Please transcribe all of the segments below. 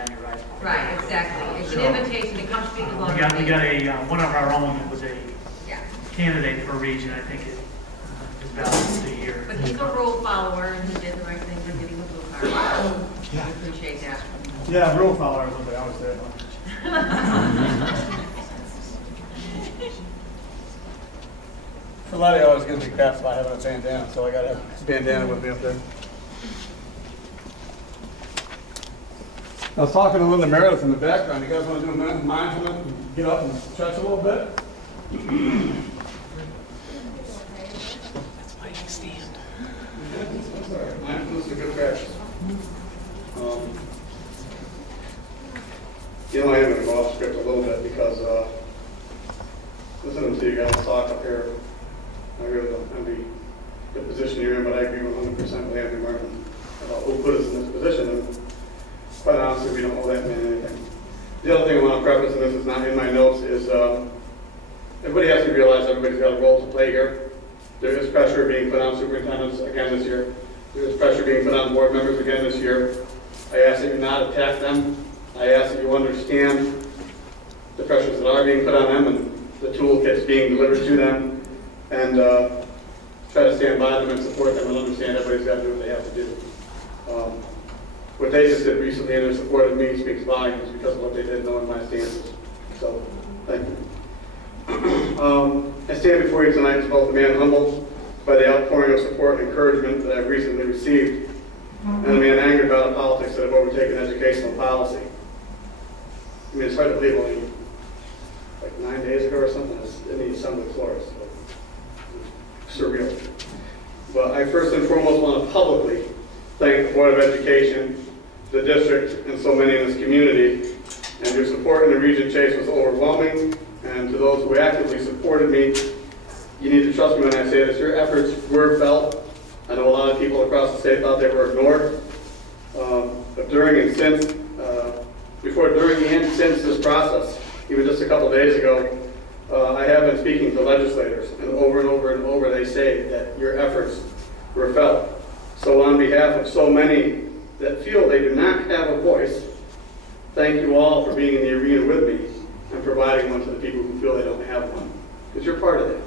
on your right. Right, exactly. It's an invitation to come speak along. We got one of our own that was a Yeah. candidate for region. I think it is valid a year. But he's a rule follower and he did the right thing for getting a blue card. Yeah. I appreciate that. Yeah, rule follower is what they always say. Lottie always gives me crap about having a bandana, so I gotta have a bandana with me up there. I was talking to Linda Meredith in the background. You guys want to do a minute of mindfulness and get up and stretch a little bit? That's my stand. That's all right. Mindfulness is a good practice. I am going to go off script a little bit because listening to you guys talk up here, I really don't envy the position you're in, but I agree 100% with Anthony Martin about who put us in this position. And quite honestly, we don't owe that man anything. The other thing I want to preface, and this is not in my notes, is everybody has to realize everybody's got a role to play here. There is pressure being put on superintendents again this year. There is pressure being put on board members again this year. I ask that you not attack them. I ask that you understand the pressures that are being put on them and the toolkits being delivered to them, and try to stand by them and support them and understand everybody's got to do what they have to do. What they just did recently in their support of me speaks volumes because of what they did knowing my stances. So, thank you. I stand before you tonight as both a man humbled by the outpouring of support and encouragement that I've recently received, and a man angered by the politics that have overtaken educational policy. I mean, it's hard to believe only like 9 days ago or something, I was in the assembly floor. So surreal. But I first and foremost want to publicly thank the Board of Education, the district, and so many in this community. And your support in the Region Chase was overwhelming. And to those who actively supported me, you need to trust me when I say this, your efforts were felt. I know a lot of people across the state thought they were ignored. But during and since, during and since this process, even just a couple days ago, I have been speaking to legislators, and over they say that your efforts were felt. So on behalf of so many that feel they do not have a voice, thank you all for being in the arena with me and providing one to the people who feel they don't have one, because you're part of that.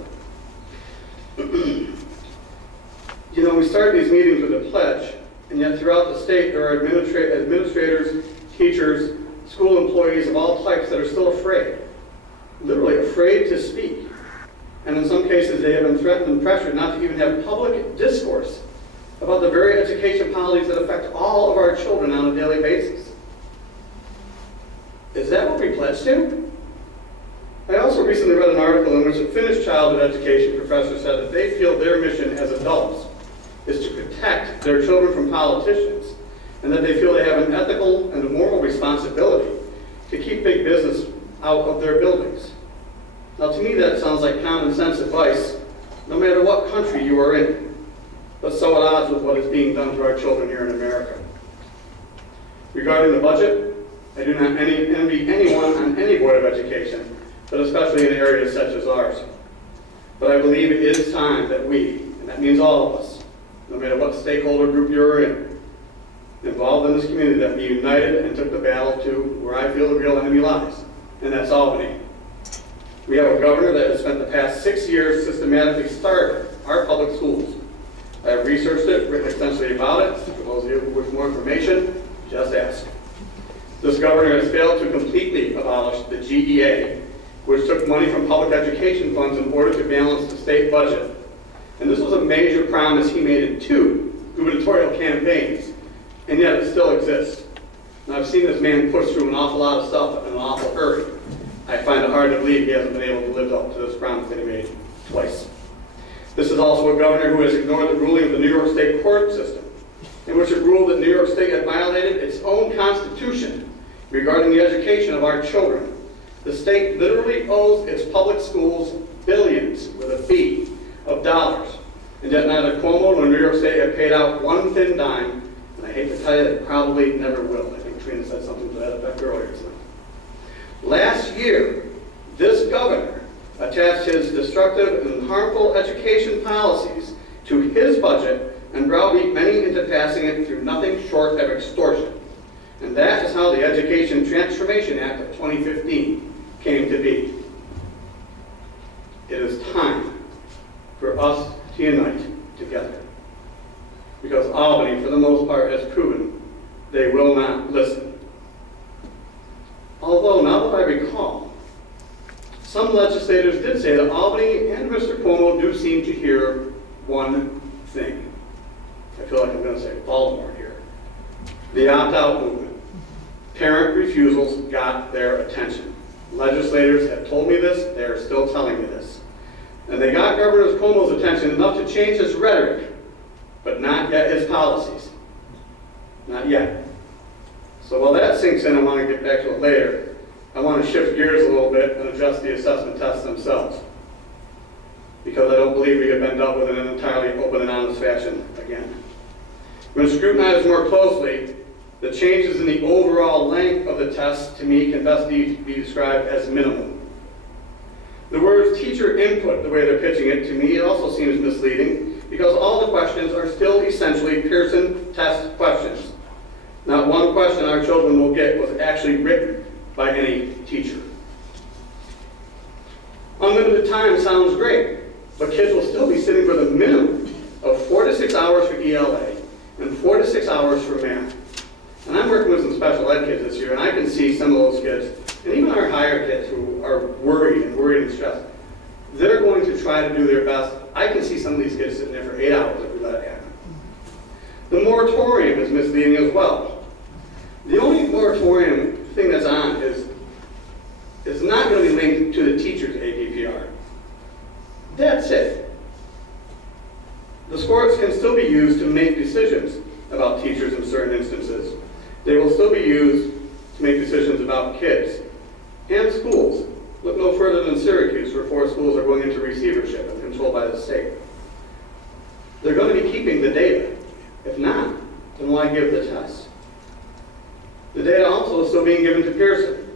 You know, we start these meetings with a pledge, and yet throughout the state there are administrators, teachers, school employees of all types that are still afraid, literally afraid to speak. And in some cases they have been threatened and pressured not to even have public discourse about the very education policies that affect all of our children on a daily basis. Is that what we pledge to? I also recently read an article in which a Finnish childhood education professor said that they feel their mission as adults is to protect their children from politicians, and that they feel they have an ethical and a moral responsibility to keep big business out of their buildings. Now, to me, that sounds like common sense advice, no matter what country you are in, but so at odds with what is being done to our children here in America. Regarding the budget, I do not envy anyone on any Board of Education, but especially in areas such as ours. But I believe it is time that we, and that means all of us, no matter what stakeholder group you're in, involved in this community, that we united and took the battle to where I feel the real enemy lies, and that's Albany. We have a governor that has spent the past 6 years systematically starving our public schools. I have researched it, written extensively about it. For those of you with more information, just ask. This governor has failed to completely abolish the GEA, which took money from public education funds in order to balance the state budget. And this was a major promise he made in 2 gubernatorial campaigns, and yet it still exists. Now, I've seen this man push through an awful lot of stuff in an awful hurry. I find it hard to believe he hasn't been able to live up to this promise that he made twice. This is also a governor who has ignored the ruling of the New York State court system, in which it ruled that New York State had violated its own constitution regarding the education of our children. The state literally owes its public schools billions, with a B, of dollars, and yet neither Cuomo nor New York State have paid out one thin dime, and I hate to tell you, they probably never will. I think Trina said something to that effect earlier tonight. Last year, this governor attached his destructive and harmful education policies to his budget and browbeat many into passing it through nothing short of extortion. And that is how the Education Transformation Act of 2015 came to be. It is time for us to unite together. Because Albany, for the most part, has proven they will not listen. Although, now that I recall, some legislators did say that Albany and Mr. Cuomo do seem to hear one thing. I feel like I'm going to say Baltimore here. The opt-out movement. Parent refusals got their attention. Legislators have told me this, they are still telling me this. And they got Governor Cuomo's attention enough to change his rhetoric, but not yet his policies. Not yet. So while that sinks in, I want to get back to it later. I want to shift gears a little bit and address the assessment tests themselves, because I don't believe we have been dealt with in an entirely open and honest fashion again. When scrutinized more closely, the changes in the overall length of the test, to me, can best be described as minimal. The words teacher input, the way they're pitching it, to me, it also seems misleading, because all the questions are still essentially Pearson test questions. Not one question our children will get was actually written by any teacher. Unlimited time sounds great, but kids will still be sitting for the minimum of 4 to 6 hours for ELA and 4 to 6 hours for math. And I'm working with some special ed kids this year, and I can see some of those kids, and even our higher kids who are worried and stressed, they're going to try to do their best. I can see some of these kids sitting there for 8 hours if we let it happen. The moratorium is misleading as well. The only moratorium thing that's on is not going to be linked to the teacher's APPR. That's it. The scores can still be used to make decisions about teachers in certain instances. They will still be used to make decisions about kids and schools. Look no further than Syracuse, where 4 schools are going into receivership and controlled by the state. They're going to be keeping the data. If not, then why give the test? The data also is still being given to Pearson.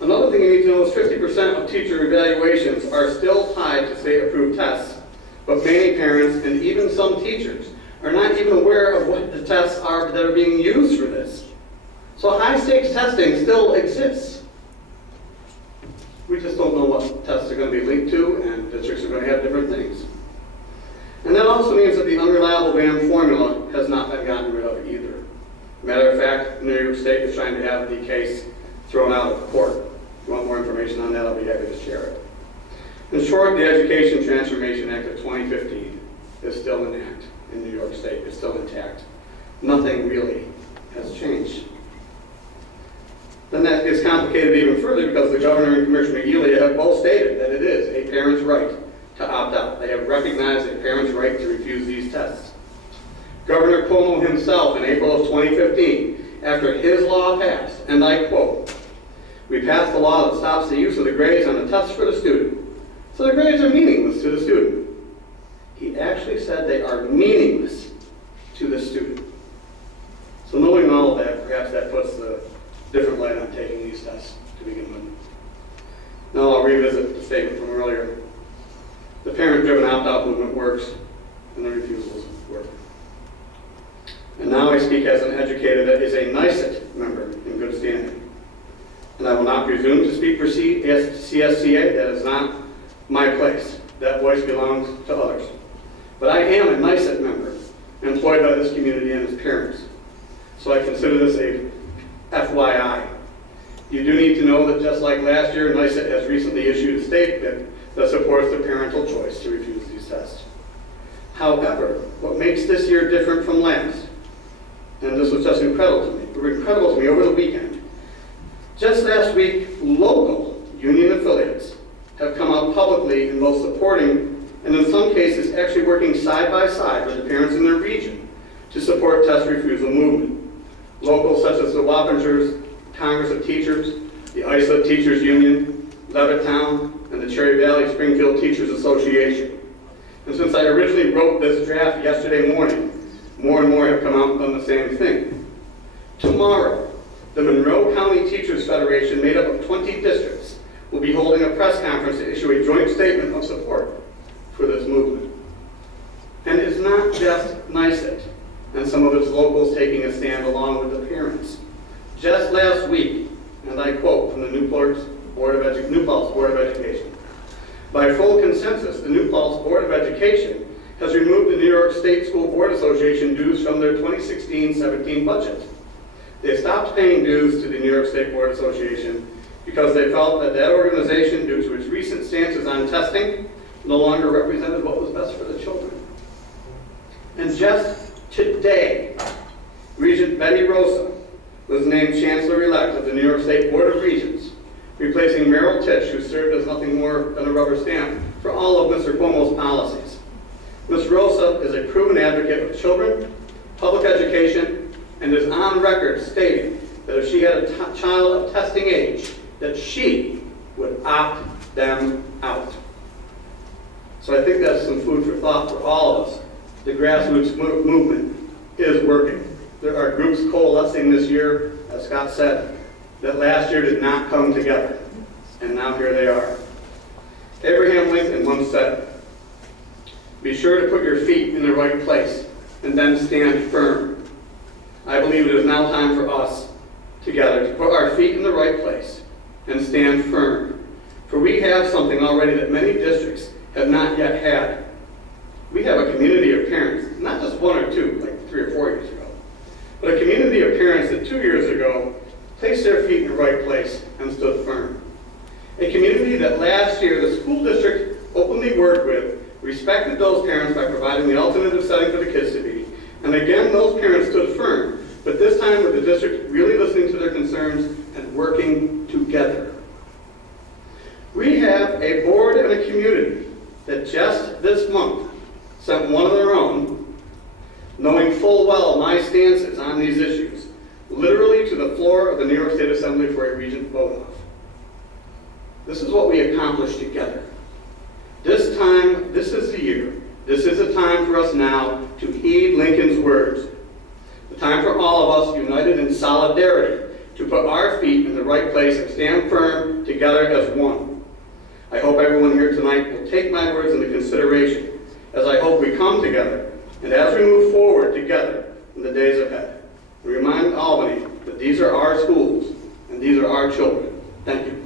Another thing you need to know is 50% of teacher evaluations are still tied to state-approved tests, but many parents and even some teachers are not even aware of what the tests are that are being used for this. So high-stakes testing still exists. We just don't know what tests are going to be linked to, and districts are going to have different things. And that also means that the unreliable VAM formula has not been gotten rid of either. Matter of fact, New York State is trying to have the case thrown out of court. If you want more information on that, I'll be happy to share it. In short, the Education Transformation Act of 2015 is still in act in New York State. It's still intact. Nothing really has changed. Then that gets complicated even further because the Governor and Commissioner Elia have both stated that it is a parent's right to opt out. They have recognized a parent's right to refuse these tests. Governor Cuomo himself in April of 2015, after his law passed, and I quote, "We passed a law that stops the use of the grades on the tests for the student. So the grades are meaningless to the student." He actually said they are meaningless to the student. So knowing all of that, perhaps that puts a different light on taking these tests to begin with. Now I'll revisit the statement from earlier. The parent-driven opt-out movement works, and the refusals work. And now I speak as an educator that is a NICET member in good standing. And I will not presume to speak for CSCA. That is not my place. That voice belongs to others. But I am a NICET member, employed by this community and its parents. So I consider this a FYI. You do need to know that just like last year, NICET has recently issued a statement that supports the parental choice to refuse these tests. However, what makes this year different from last, and this was just incredible to me over the weekend, just last week, local union affiliates have come out publicly in both supporting and in some cases actually working side by side with the parents in their region to support test refusal movement. Locals such as the Wappingers Congress of Teachers, the ISA Teachers Union, Levittown, and the Cherry Valley Springfield Teachers Association. And since I originally wrote this draft yesterday morning, more and more have come out and done the same thing. Tomorrow, the Monroe County Teachers Federation, made up of 20 districts, will be holding a press conference to issue a joint statement of support for this movement. And it's not just NICET and some of its locals taking a stand along with the parents. Just last week, and I quote from the New Paltz Board of Education, by full consensus, the New Paltz Board of Education has removed the New York State School Board Association dues from their 2016-17 budget. They stopped paying dues to the New York State Board Association because they felt that that organization, due to its recent stances on testing, no longer represented what was best for the children. And just today, Regent Betty Rosa was named Chancellor-elect of the New York State Board of Regents, replacing Meryl Tisch, who served as nothing more than a rubber stamp for all of Mr. Cuomo's policies. Ms. Rosa is a proven advocate of children, public education, and is on record stating that if she had a child of testing age, that she would opt them out. So I think that's some food for thought for all of us. The grassroots movement is working. There are groups coalescing this year, as Scott said, that last year did not come together. And now here they are. Abraham Lincoln once said, "Be sure to put your feet in the right place and then stand firm." I believe it is now time for us together to put our feet in the right place and stand firm. For we have something already that many districts have not yet had. We have a community of parents, not just one or two, like 3 or 4 years ago, but a community of parents that 2 years ago placed their feet in the right place and stood firm. A community that last year the school district openly worked with, respected those parents by providing the alternative setting for the kids to be, and again those parents stood firm, but this time with the district really listening to their concerns and working together. We have a board and a community that just this month sent one of their own, knowing full well my stances on these issues, literally to the floor of the New York State Assembly for a regent vote-off. This is what we accomplished together. This time, this is the year. This is the time for us now to heed Lincoln's words. The time for all of us united in solidarity to put our feet in the right place and stand firm together as one. I hope everyone here tonight will take my words into consideration, as I hope we come together and as we move forward together in the days ahead. And remind Albany that these are our schools and these are our children. Thank you.